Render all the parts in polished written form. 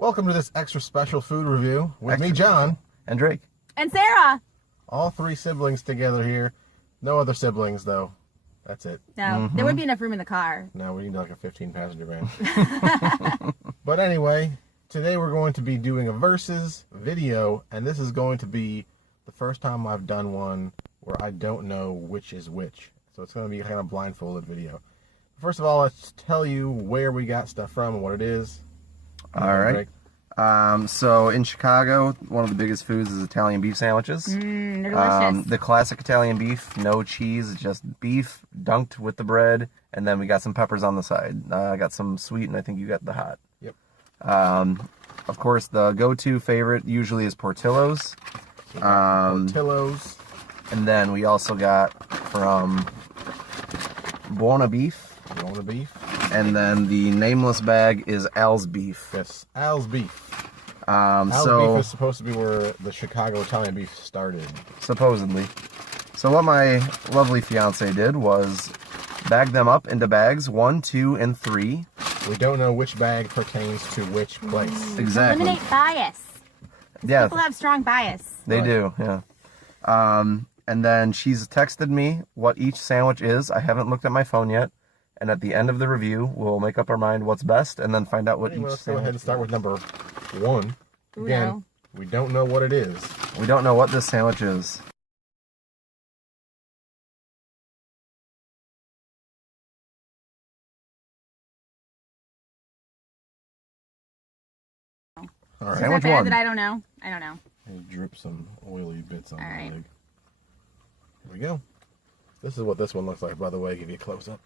Welcome to this extra special food review with me, John. And Drake. And Sarah. All three siblings together here. No other siblings, though. That's it. No, there would be enough room in the car. No, we need like a 15-passenger van. But anyway, today we're going to be doing a versus video, and this is going to be the first time I've done one where I don't know which is which. So it's going to be kind of blindfolded video. First of all, let's tell you where we got stuff from and what it is. All right. So in Chicago, one of the biggest foods is Italian beef sandwiches. They're delicious. The classic Italian beef, no cheese, just beef dunked with the bread, and then we got some peppers on the side. I got some sweet, and I think you got the hot. Yep. Of course, the go-to favorite usually is Portillo's. Portillo's. And then we also got from Buona Beef. Buona Beef. And then the nameless bag is Al's Beef. Yes, Al's Beef. Al's Beef is supposed to be where the Chicago Italian beef started. Supposedly. So what my lovely fiance did was bag them up into bags 1, 2, and 3. We don't know which bag pertains to which place. Exactly. Eliminate bias. Yeah. People have strong bias. They do, yeah. And then she's texted me what each sandwich is. I haven't looked at my phone yet. And at the end of the review, we'll make up our mind what's best and then find out what each let's sandwich go ahead and start with number 1. Again, No. we don't know what it is. We don't know what this sandwich is. All Is right. Sandwich that bad one. that I don't know? I don't know. And drip some oily bits on the All right. leg. Here we go. This is what this one looks like, by the way. Give you a close-up.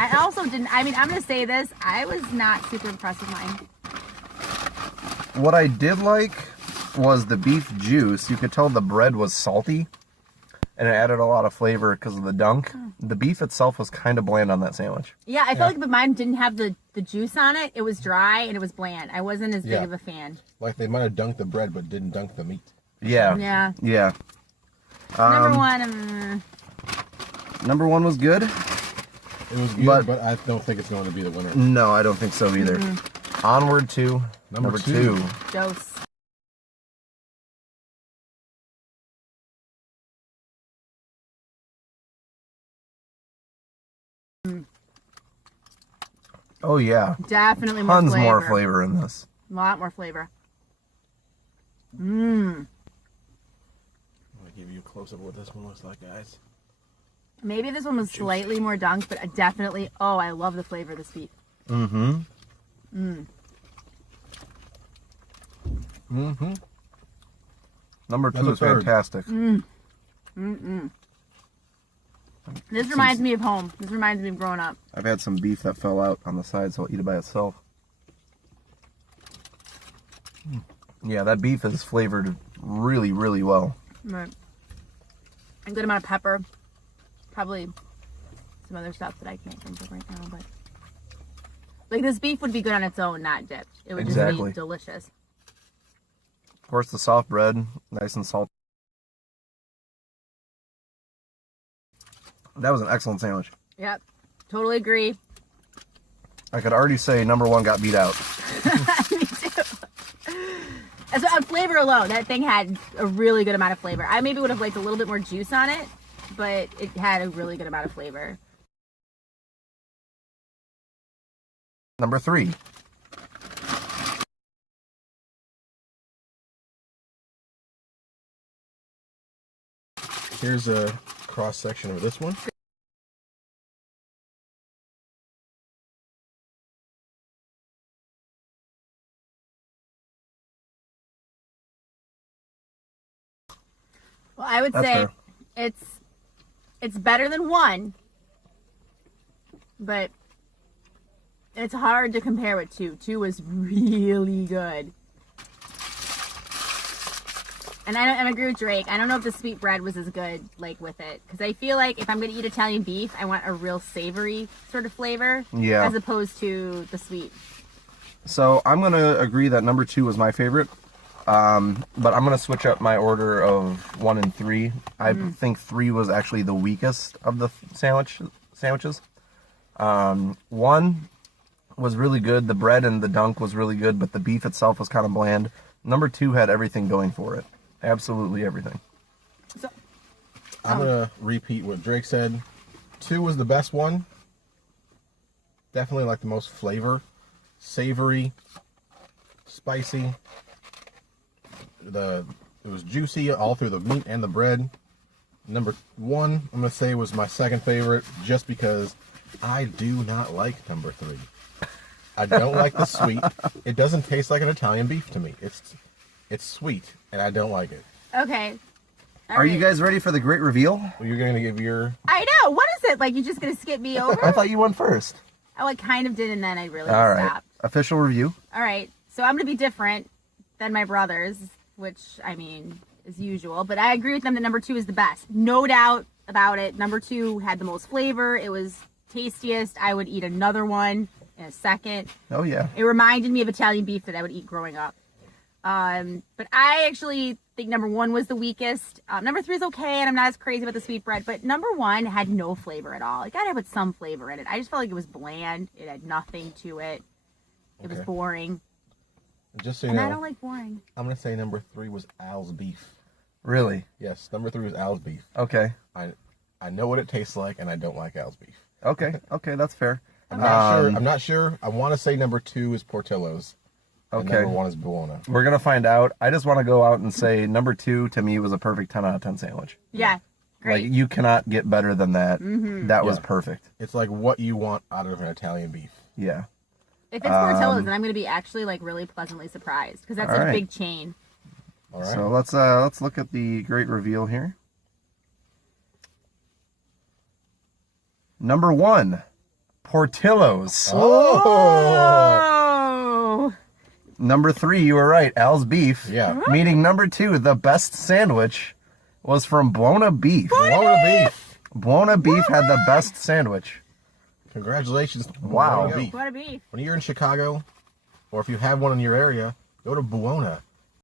I also didn't, I'm going to say this. I was not super impressed with mine. What I did like was the beef juice. You could tell the bread was salty, and it added a lot of flavor because of the dunk. The beef itself was kind of bland on that sandwich. Yeah, I felt like mine didn't have the juice on it. It was dry and it was bland. I wasn't as big of a fan. Like they might have dunked the bread, but didn't dunk the meat. Yeah. Yeah. Yeah. Number one. Number 1 was good. It was good, but I don't think it's going to be the winner. No, I don't think so either. Onward to number 2. Dose. Oh yeah. Definitely more Tons flavor. more flavor in this. A lot more flavor. I'm going to give you a close-up of what this one looks like, guys. Maybe this one was slightly more dunked, but definitely, oh, I love the flavor of this beef. Mm-hmm. Number 2 That's a is third. fantastic. This reminds me of home. This reminds me of growing up. I've had some beef that fell out on the side, so I'll eat it by itself. Yeah, that beef is flavored really, really well. Right. A good amount of pepper. Probably some other stuff that I can't think of right now, but like this beef would be good on its own, not dipped. It would just Exactly. be delicious. Of course, the soft bread, nice and salty. That was an excellent sandwich. Yep. Totally agree. I could already say number 1 got beat out. Me too. And so on flavor alone, that thing had a really good amount of flavor. I maybe would have liked a little bit more juice on it, but it had a really good amount of flavor. Number 3. Here's a cross-section of this one. Well, I would That's say fair. it's better than 1, but it's hard to compare with 2. 2 was really good. And I agree with Drake. I don't know if the sweet bread was as good like with it, because I feel like if I'm going to eat Italian beef, I want a real savory sort of flavor, Yeah. as opposed to the sweet. So I'm going to agree that number 2 was my favorite. But I'm going to switch up my order of 1 and 3. I think 3 was actually the weakest of the sandwiches. 1 was really good. The bread and the dunk was really good, but the beef itself was kind of bland. Number 2 had everything going for it. Absolutely everything. So, I'm going to repeat what Drake said. 2 was the best one. Definitely like the most flavor. Savory. Spicy. It was juicy all through the meat and the bread. Number 1, I'm going to say, was my second favorite just because I do not like number 3. I don't like the sweet. It doesn't taste like an Italian beef to me. It's sweet, and I don't like it. okay. All Are you right. guys ready for the great reveal? Well, you're going to give your... I know. What is it? Like, you're just going to skip me over? I thought you went first. Oh, I kind of did, and then I really All right. stopped. Official review. All right. So I'm going to be different than my brothers, which, I mean, is usual. But I agree with them that number 2 is the best. No doubt about it. Number 2 had the most flavor. It was tastiest. I would eat another one in a second. Oh, yeah. It reminded me of Italian beef that I would eat growing up. But I actually think number 1 was the weakest. Number 3 is okay, and I'm not as crazy about the sweetbread. But number 1 had no flavor at all. It got to have some flavor in it. I just felt like it was bland. It had nothing to it. It was Okay. boring. Just so you And know, I don't like boring. I'm going to say number 3 was Al's beef. Really? Yes, number 3 was Al's beef. Okay. I know what it tastes like, and I don't like Al's beef. Okay. Okay, that's fair. I'm not sure. I'm not sure. I want to say number 2 is Portillo's. And Okay. number 1 is Buona. We're going to find out. I just want to go out and say number 2 to me was a perfect 10 out of 10 sandwich. Yeah. Great. Like, you cannot get better than that. That was Yeah. perfect. It's like what you want out of an Italian beef. Yeah. If it's Portillo's, then I'm going to be actually like really pleasantly surprised because that's All such a right. big chain. All right. So let's look at the great reveal here. Number 1, Portillo's. Oh. Number 3, you were right, Al's beef. Yeah. Meaning number 2, the best sandwich was from Buona Beef. Buona beef. Buona Beef had the best sandwich. Congratulations. to Wow. Buona beef. What a beef. When you're in Chicago, or if you have one in your area, go to Buona.